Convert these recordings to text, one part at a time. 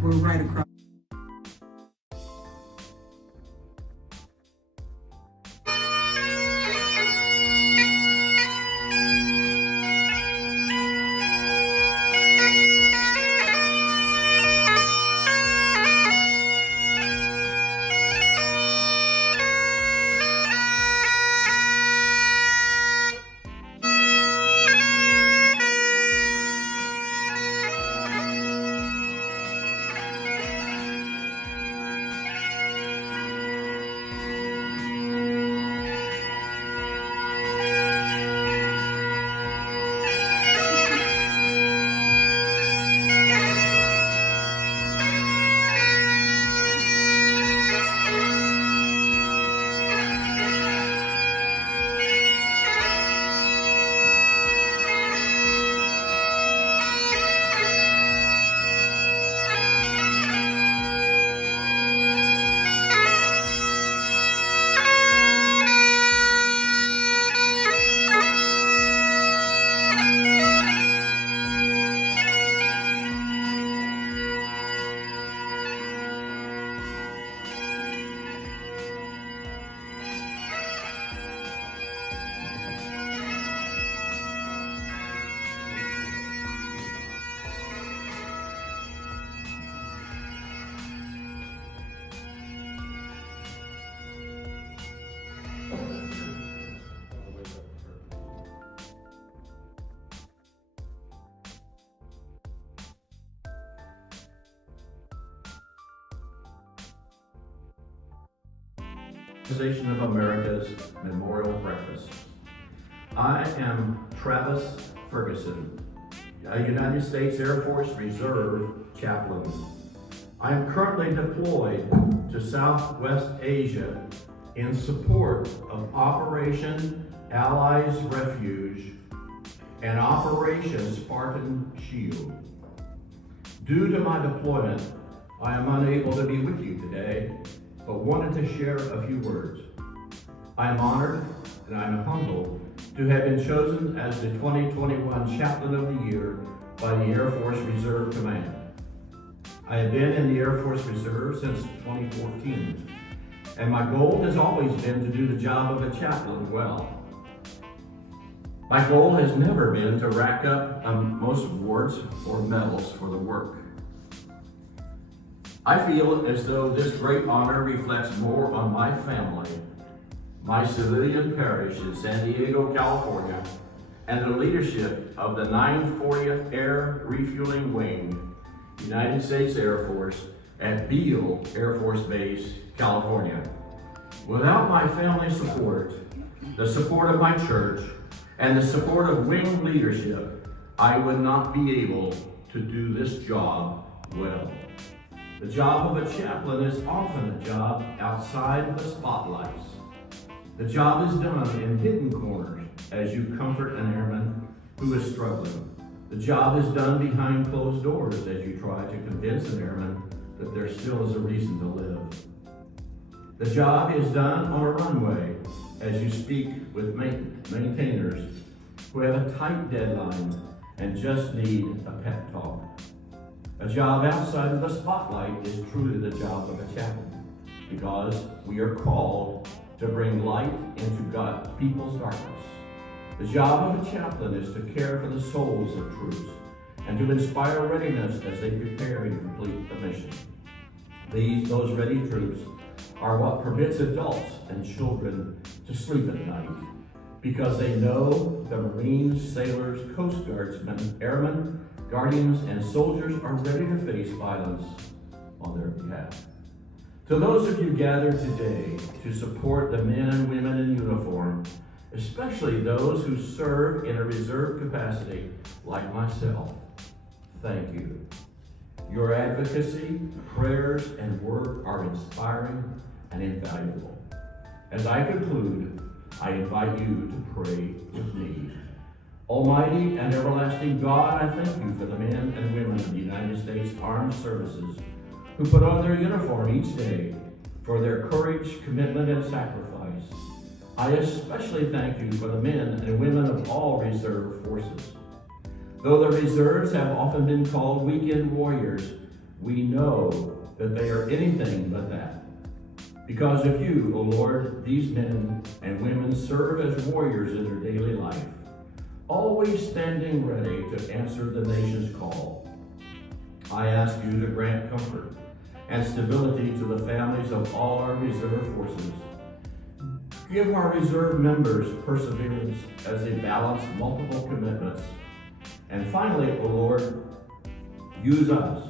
We're right across. Organization of America's Memorial Breakfast. I am Travis Ferguson, a United States Air Force Reserve chaplain. I am currently deployed to Southwest Asia in support of Operation Allies Refuge and Operation Spartan Shield. Due to my deployment, I am unable to be with you today, but wanted to share a few words. I am honored and I'm humbled to have been chosen as the 2021 Chaplain of the Year by the Air Force Reserve Command. I have been in the Air Force Reserve since 2014, and my goal has always been to do the job of a chaplain well. My goal has never been to rack up most awards or medals for the work. I feel as though this great honor reflects more on my family, my civilian parish in San Diego, California, and the leadership of the 940th Air Refueling Wing, United States Air Force at Beale Air Force Base, California. Without my family support, the support of my church, and the support of wing leadership, I would not be able to do this job well. The job of a chaplain is often a job outside the spotlights. The job is done in hidden corners as you comfort an airman who is struggling. The job is done behind closed doors as you try to convince an airman that there still is a reason to live. The job is done on a runway as you speak with maintainers who have a tight deadline and just need a pep talk. A job outside of the spotlight is truly the job of a chaplain, because we are called to bring light into people's darkness. The job of a chaplain is to care for the souls of troops and to inspire readiness as they prepare to complete the mission. Those ready troops are what permits adults and children to sleep at night, because they know the Marines, sailors, Coast Guardsmen, airmen, guardians, and soldiers are ready to face violence on their behalf. To those of you gathered today to support the men and women in uniform, especially those who serve in a reserve capacity like myself, thank you. Your advocacy, prayers, and work are inspiring and invaluable. As I conclude, I invite you to pray with me. Almighty and everlasting God, I thank you for the men and women of the United States Armed Services who put on their uniform each day, for their courage, commitment, and sacrifice. I especially thank you for the men and women of all reserve forces. Though the reserves have often been called weekend warriors, We know that they are anything but that. Because of you, O Lord, these men and women serve as warriors in their daily life, always standing ready to answer the nation's call. I ask you to grant comfort and stability to the families of all our reserve forces. Give our reserve members perseverance as they balance multiple commitments. And finally, O Lord, use us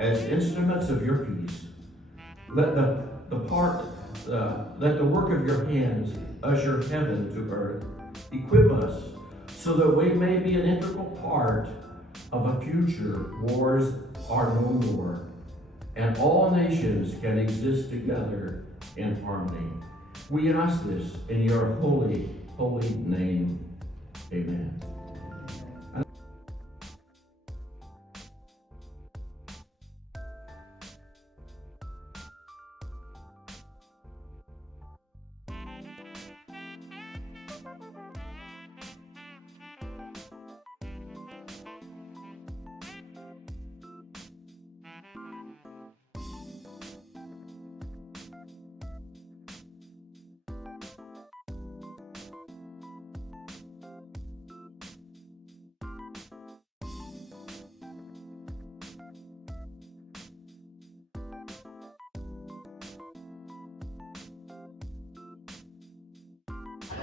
as instruments of your peace. Let the work of your hands usher heaven to earth. Equip us so that we may be an integral part of a future wars are no more, and all nations can exist together in harmony. We ask this in your holy, holy name. Amen.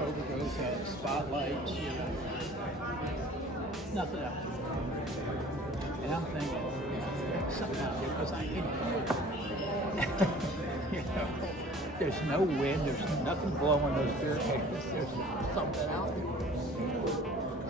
Over goes spotlights, nothing else. And I'm thinking, something out there, because I can hear it. There's no wind, there's nothing blowing those beer cases, there's something out there.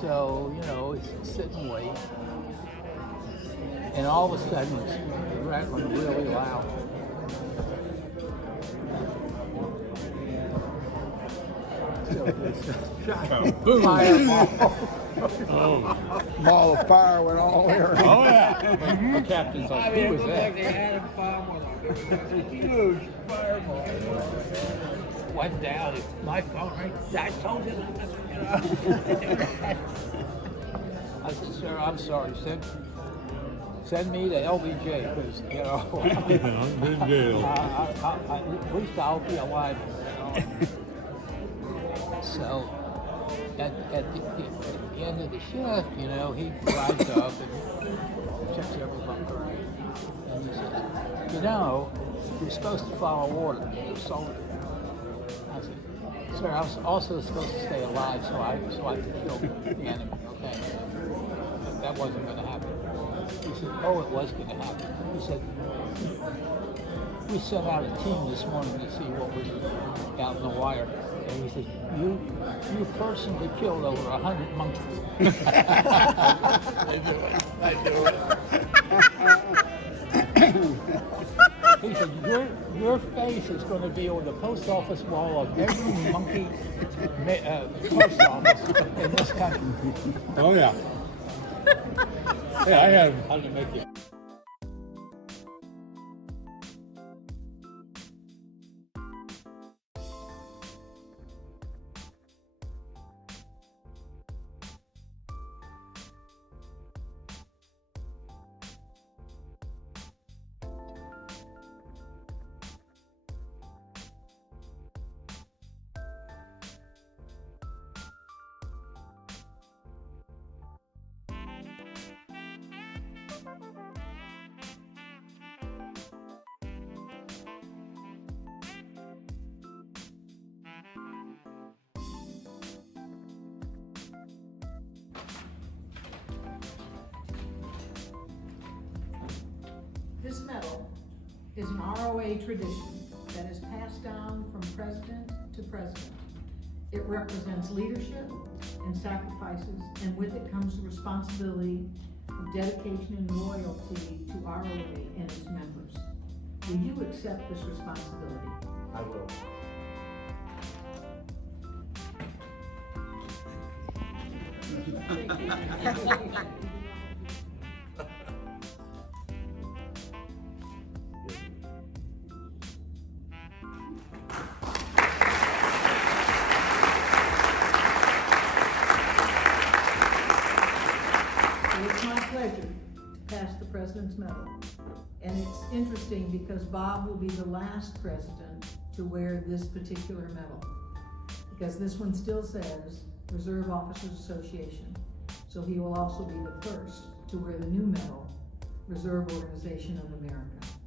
So, it's sitting waiting. And all of a sudden it's rattling really loud. So there's a giant fireball. Ball of fire went all over. Oh yeah. The captain's like, who was that? Like they had him bomb with a huge fireball. Went down. My phone, right? I told you. I said, sir, I'm sorry. Send me to LBJ because I'm in jail. At least I'll be alive. So at the end of the shift, he drives up and checks every bunker. And he says, you're supposed to follow orders. You're a soldier. I said, sir, I was also supposed to stay alive so I could kill the enemy, okay? But that wasn't going to happen. He said, oh, it was going to happen. He said, we sent out a team this morning to see what was out in the wire. And he said, you personally killed over 100 monkeys. I do it. He said, your face is going to be on the post office wall of every monkey post office in this country. Oh yeah. Yeah, I had. How did it make you? This medal is an ROA tradition that is passed down from president to president. It represents leadership and sacrifices, and with it comes the responsibility of dedication and loyalty to ROA and its members. Will you accept this responsibility? I will. It's my pleasure to pass the president's President's Medal. And it's interesting because Bob will be the last president to wear this particular medal. Because this one still says Reserve Officers Association. So he will also be the first to wear the new medal, Reserve Organization of America.